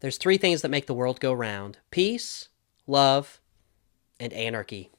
There's three things that make the world go round: peace, love, and anarchy.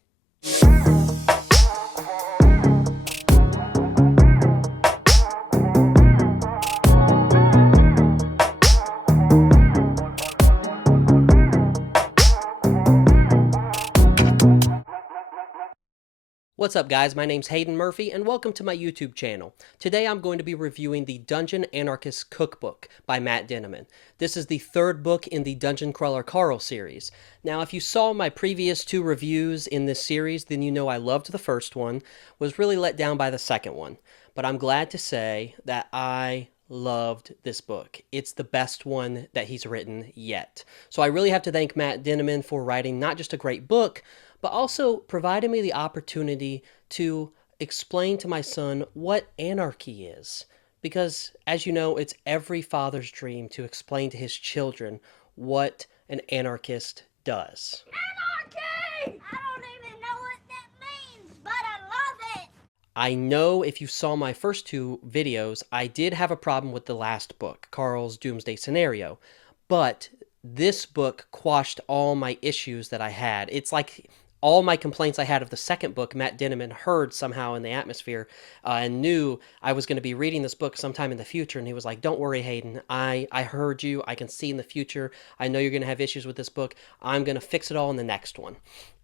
What's up, guys? My name's Hayden Murphy, and welcome to my YouTube channel. Today I'm going to be reviewing the Dungeon Anarchist Cookbook by Matt Dinniman. This is the third book in the Dungeon Crawler Carl series. Now, if you saw my previous two reviews in this series, then you know I loved the first one, was really let down by the second one. But I'm glad to say that I loved this book. It's the best one that he's written yet. So I really have to thank Matt Dinniman for writing not just a great book, but also provided me the opportunity to explain to my son what anarchy is. Because, as you know, it's every father's dream to explain to his children what an anarchist does. Anarchy! I don't even know what that means, but I love it! I know if you saw my first two videos, I did have a problem with the last book, Carl's Doomsday Scenario, but this book quashed all my issues that I had. It's like all my complaints I had of the second book, Matt Dinniman heard somehow in the atmosphere and knew I was going to be reading this book sometime in the future. And he was like, don't worry, Hayden. I heard you. I can see in the future. I know you're going to have issues with this book. I'm going to fix it all in the next one.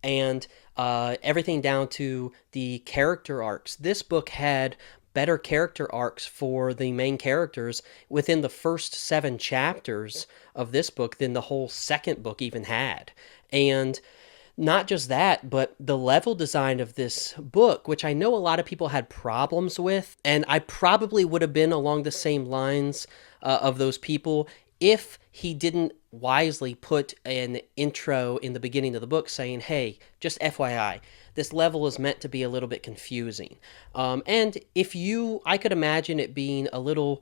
And everything down to the character arcs. This book had better character arcs for the main characters within the first 7 chapters of this book than the whole second book even had. And not just that, but the level design of this book, which I know a lot of people had problems with, and I probably would have been along the same lines of those people if he didn't wisely put an intro in the beginning of the book saying, hey, just FYI, this level is meant to be a little bit confusing. And I could imagine it being a little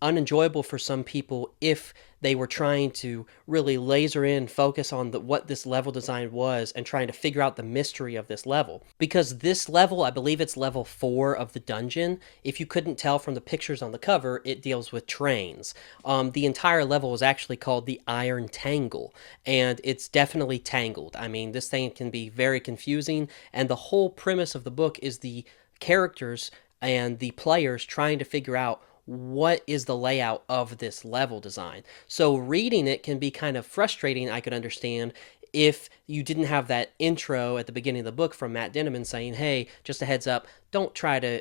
unenjoyable for some people if they were trying to really laser in, focus on what this level design was and trying to figure out the mystery of this level. Because this level, I believe it's level 4 of the dungeon. If you couldn't tell from the pictures on the cover, it deals with trains. The entire level is actually called the Iron Tangle, and it's definitely tangled. I mean, this thing can be very confusing, and the whole premise of the book is the characters and the players trying to figure out what is the layout of this level design. So reading it can be kind of frustrating, I could understand, if you didn't have that intro at the beginning of the book from Matt Dinniman saying, hey, just a heads up, don't try to,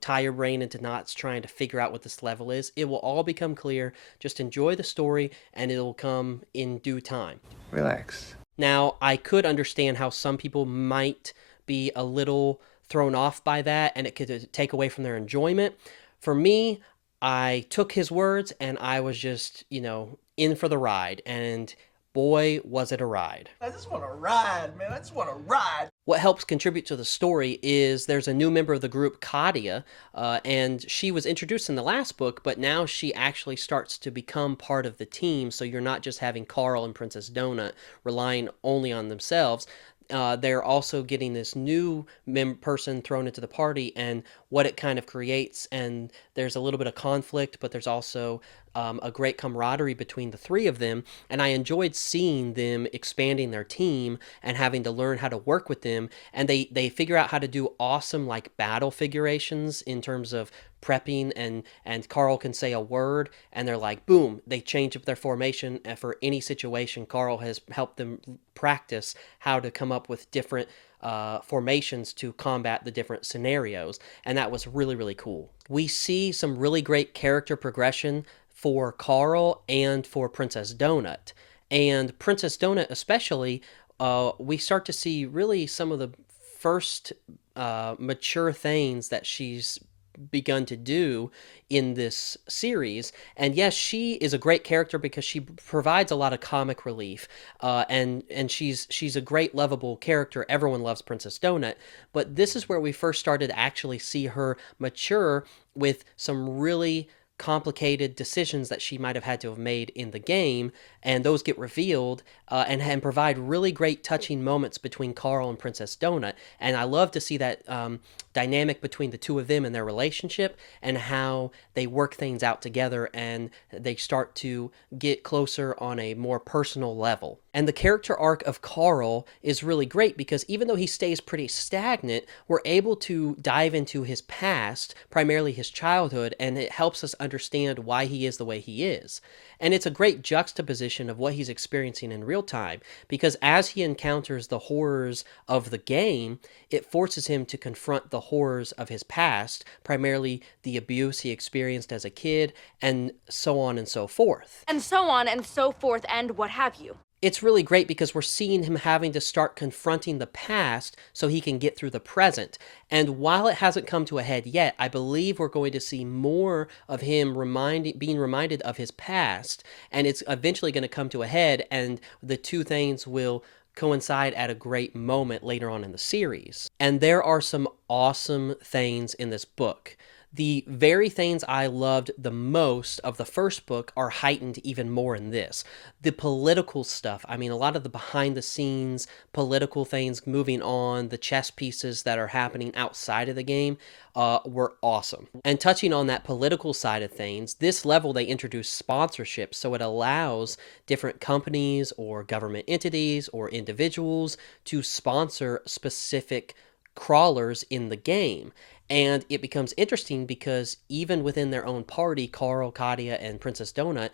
tie your brain into knots trying to figure out what this level is. It will all become clear. Just enjoy the story and it'll come in due time. Relax. Now, I could understand how some people might be a little thrown off by that and it could take away from their enjoyment. For me, I took his words and I was just, in for the ride. And boy, was it a ride. I just want to ride, man. I just want to ride. What helps contribute to the story is there's a new member of the group, Kadia, and she was introduced in the last book, but now she actually starts to become part of the team, so you're not just having Carl and Princess Donut relying only on themselves. They're also getting this new person thrown into the party and what it kind of creates. And there's a little bit of conflict, but there's also a great camaraderie between the three of them. And I enjoyed seeing them expanding their team and having to learn how to work with them. And they figure out how to do awesome like battle figurations in terms of prepping, and Carl can say a word and they're like, boom, they change up their formation. And for any situation, Carl has helped them practice how to come up with different formations to combat the different scenarios, and that was really, really cool. We see some really great character progression for Carl and for Princess Donut. And Princess Donut especially, we start to see really some of the first mature things that she's begun to do in this series. And yes, she is a great character because she provides a lot of comic relief, and she's a great lovable character. Everyone loves Princess Donut, but this is where we first started to actually see her mature with some really complicated decisions that she might have had to have made in the game, and those get revealed and provide really great touching moments between Carl and Princess Donut. And I love to see that dynamic between the two of them and their relationship and how they work things out together and they start to get closer on a more personal level. And the character arc of Carl is really great because even though he stays pretty stagnant, we're able to dive into his past, primarily his childhood, and it helps us understand why he is the way he is. And it's a great juxtaposition of what he's experiencing in real time because as he encounters the horrors of the game, it forces him to confront the horrors of his past, primarily the abuse he experienced as a kid, and so on and so forth. And so on and so forth, and what have you. It's really great because we're seeing him having to start confronting the past so he can get through the present. And while it hasn't come to a head yet, I believe we're going to see more of him being reminded of his past, and it's eventually going to come to a head, and the two things will coincide at a great moment later on in the series. And there are some awesome things in this book. The very things I loved the most of the first book are heightened even more in this. The political stuff, I mean, a lot of the behind the scenes political things moving on, the chess pieces that are happening outside of the game were awesome. And touching on that political side of things, this level they introduce sponsorship, so it allows different companies or government entities or individuals to sponsor specific crawlers in the game. And it becomes interesting because even within their own party, Carl, Katia, and Princess Donut,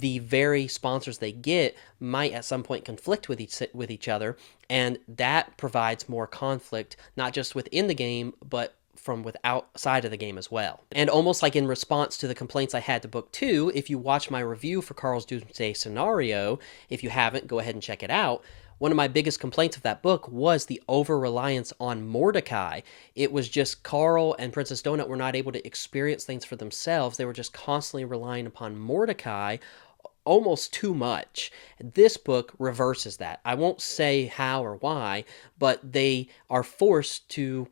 the very sponsors they get might at some point conflict with each other, and that provides more conflict, not just within the game, but from outside of the game as well. And almost like in response to the complaints I had to book 2, if you watch my review for Carl's Doomsday Scenario, if you haven't, go ahead and check it out. One of my biggest complaints of that book was the over-reliance on Mordecai. It was just Carl and Princess Donut were not able to experience things for themselves. They were just constantly relying upon Mordecai almost too much. This book reverses that. I won't say how or why, but they are forced to,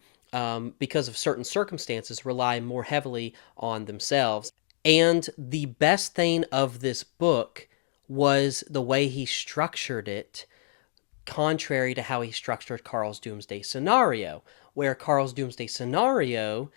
because of certain circumstances, rely more heavily on themselves. And the best thing of this book was the way he structured it, contrary to how he structured Carl's Doomsday Scenario, where Carl's Doomsday Scenario,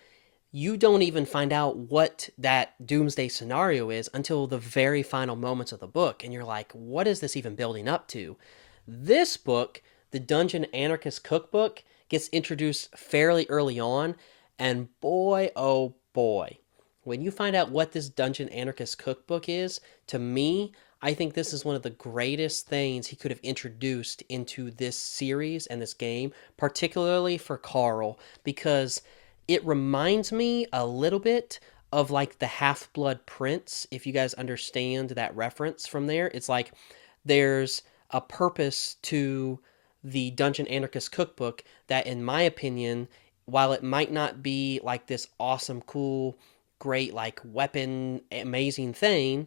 you don't even find out what that Doomsday Scenario is until the very final moments of the book, and you're like, what is this even building up to? This book, the Dungeon Anarchist Cookbook, gets introduced fairly early on, and boy, oh boy, when you find out what this Dungeon Anarchist Cookbook is, to me, I think this is one of the greatest things he could have introduced into this series and this game, particularly for Carl, because it reminds me a little bit of like the Half-Blood Prince, if you guys understand that reference from there. It's like there's a purpose to the Dungeon Anarchist Cookbook that, in my opinion, while it might not be like this awesome, cool, great, like weapon, amazing thing,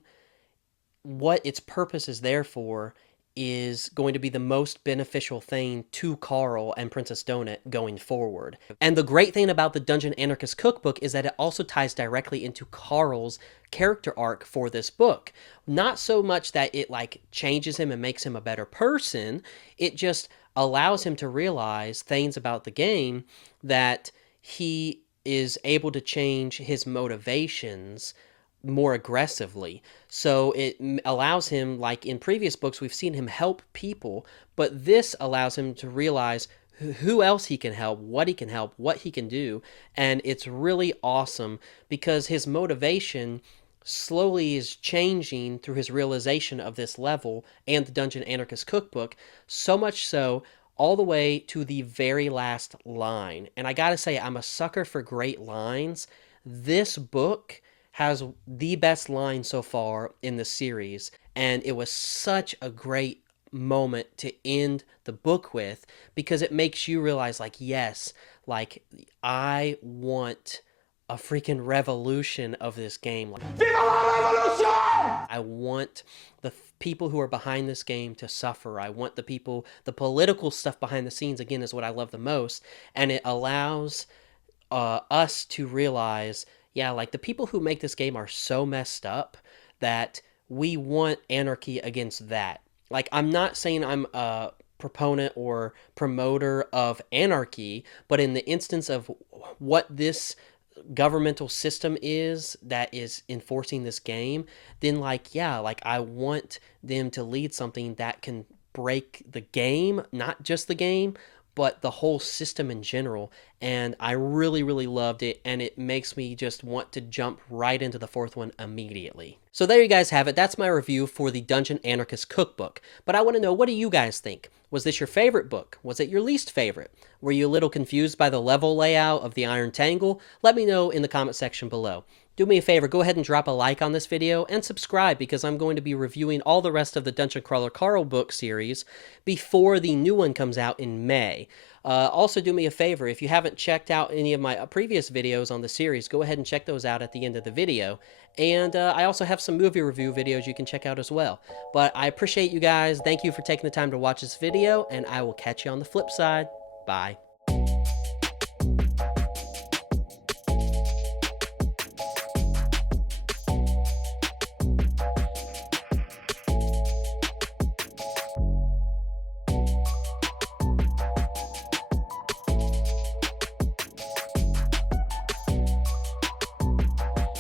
what its purpose is there for is going to be the most beneficial thing to Carl and Princess Donut going forward. And the great thing about the Dungeon Anarchist Cookbook is that it also ties directly into Carl's character arc for this book. Not so much that it like changes him and makes him a better person, it just allows him to realize things about the game that he is able to change his motivations more aggressively. So it allows him, like in previous books, we've seen him help people, but this allows him to realize who else he can help, what he can do. And it's really awesome because his motivation slowly is changing through his realization of this level and the Dungeon Anarchist Cookbook, so much so all the way to the very last line. And I gotta say, I'm a sucker for great lines. This book has the best line so far in the series, and it was such a great moment to end the book with because it makes you realize, like, yes, like, I want a freaking revolution of this game. Like, Viva la revolution! I want the people who are behind this game to suffer. I want the political stuff behind the scenes, again, is what I love the most, and it allows us to realize Yeah, like the people who make this game are so messed up that we want anarchy against that. Like, I'm not saying I'm a proponent or promoter of anarchy, but in the instance of what this governmental system is that is enforcing this game, then like, yeah, like I want them to lead something that can break the game, not just the game, but the whole system in general. And I really, really loved it, and it makes me just want to jump right into the fourth one immediately. So there you guys have it. That's my review for the Dungeon Anarchist Cookbook. But I want to know, what do you guys think? Was this your favorite book? Was it your least favorite? Were you a little confused by the level layout of the Iron Tangle? Let me know in the comment section below. Do me a favor, go ahead and drop a like on this video and subscribe, because I'm going to be reviewing all the rest of the Dungeon Crawler Carl book series before the new one comes out in May. Also, do me a favor, if you haven't checked out any of my previous videos on the series, go ahead and check those out at the end of the video. And I also have some movie review videos you can check out as well. But I appreciate you guys. Thank you for taking the time to watch this video, and I will catch you on the flip side. Bye.